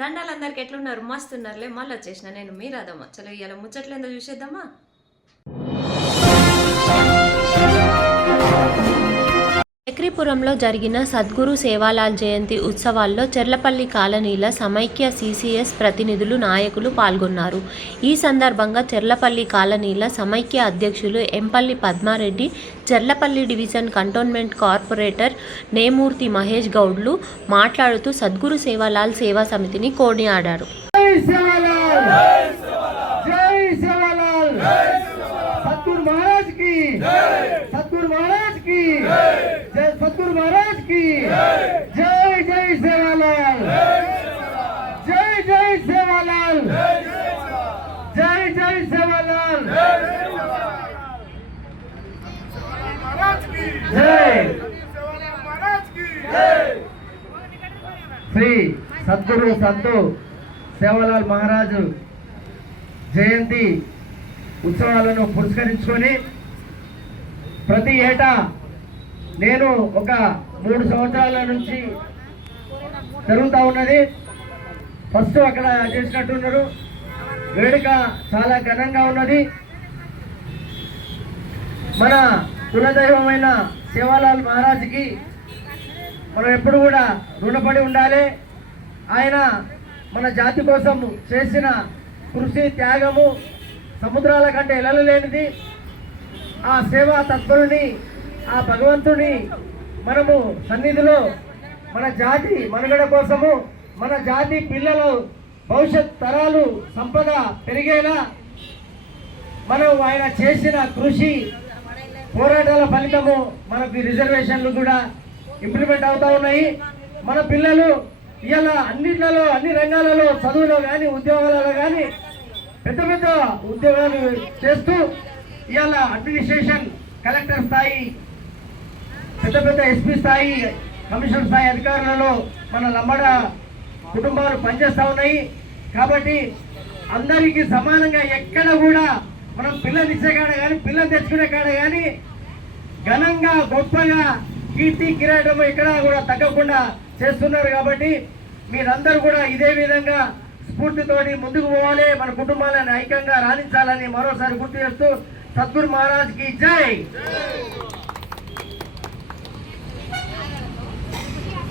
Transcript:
దండాలు అందరికి ఎట్లున్నారు? మస్తున్నారులే. మళ్ళీ వచ్చేసిన నేను మీ రాధమ్మ. చలో ఇవాళ ముచ్చట్లేందో చూసేద్దామా? చక్రీపురంలో జరిగిన సద్గురు సేవాలాల్ జయంతి ఉత్సవాల్లో చెర్లపల్లి కాలనీల సమైక్య సిసిఎస్ ప్రతినిధులు నాయకులు పాల్గొన్నారు. ఈ సందర్భంగా చెర్లపల్లి కాలనీల సమైక్య అధ్యక్షులు Empalli Padma Reddy, Cherlapally division cantonment corporator నేమూర్తి మహేష్ గౌడ్లు మాట్లాడుతూ సద్గురు సేవాలాల్ సేవా సమితిని కొనియాడారు. सतगुरु महाराज की सतगुरु महाराज की जय सतगुरु महाराज की जय जय सेवालाल जय जय सेवालाल जय जय सेवालाल जय श्री सतगुरु संतो सेवालाल महाराज जयंती ఉత్సవాలను పురస్కరించుకొని ప్రతి ఏటా నేను ఒక 3 సంవత్సరాల నుంచి జరుగుతూ ఉన్నది. ఫస్ట్ అక్కడ చేసినట్టున్నారు. వేడుక చాలా ఘనంగా ఉన్నది. మన కులదైవమైన సేవాలాల్ మహారాజ్కి మనం ఎప్పుడు కూడా రుణపడి ఉండాలి. ఆయన మన జాతి కోసం చేసిన కృషి, త్యాగము సముద్రాల కంటే ఎల్లలేనిది. ఆ సేవా తత్పరుని, ఆ భగవంతుని మనము సన్నిధిలో మన జాతి మనుగడ కోసము, మన జాతి పిల్లలు భవిష్యత్ తరాలు సంపద పెరిగేలా మనం ఆయన చేసిన కృషి, పోరాటాల ఫలితము మనకు రిజర్వేషన్లు కూడా ఇంప్లిమెంట్ అవుతూ ఉన్నాయి. మన పిల్లలు ఇలా అన్నిట్లలో, అన్ని రంగాలలో, చదువులో కానీ, ఉద్యోగాలలో కానీ పెద్ద పెద్ద ఉద్యోగాలు చేస్తూ ఇవాళ అడ్మినిస్ట్రేషన్, కలెక్టర్ స్థాయి, పెద్ద పెద్ద ఎస్పీ స్థాయి, కమిషనర్ స్థాయి అధికారులలో మన లంబడ కుటుంబాలు పనిచేస్తూ ఉన్నాయి. కాబట్టి అందరికీ సమానంగా ఎక్కడ కూడా మనం పిల్లలు ఇచ్చే కాడ కానీ, పిల్లలు తెచ్చుకునే కాడ కానీ ఘనంగా, గొప్పగా, కీర్తి కిరీటం ఎక్కడ కూడా తగ్గకుండా చేస్తున్నారు. కాబట్టి మీరందరూ కూడా ఇదే విధంగా స్ఫూర్తితోటి ముందుకు పోవాలి, మన కుటుంబాలను ఐక్యంగా రాణించాలని మరోసారి గుర్తు చేస్తూ సద్గురు మహారాజ్ కి జై.